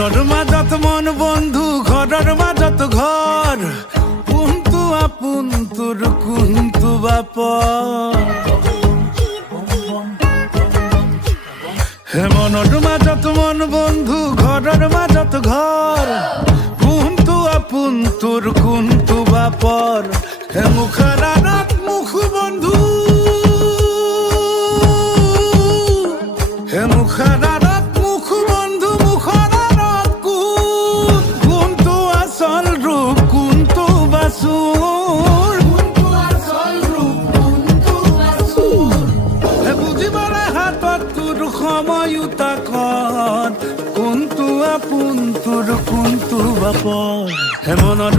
মনৰ মাজত মন বন্ধু ঘৰৰ মাজত ঘৰ কোনটো আপোন তোৰ কোনটো বাপৰ হে মনৰ মাজত মন বন্ধু ঘৰৰ মাজত ঘৰ কোনটো আপোন তোৰ কোনটো বাপৰ হে মুখৰ আঁৰত মুখ বন্ধু হে মুখৰ আঁৰত মুখ বন্ধু মুখৰ আঁৰত কোনটো আচল ৰূপ কোনটো বাচুৰ হে বুজিবলে হাতত তোৰ সময়ো তাকত কোনটো আপোন তোৰ কোনটো বাপৰ হে মনৰ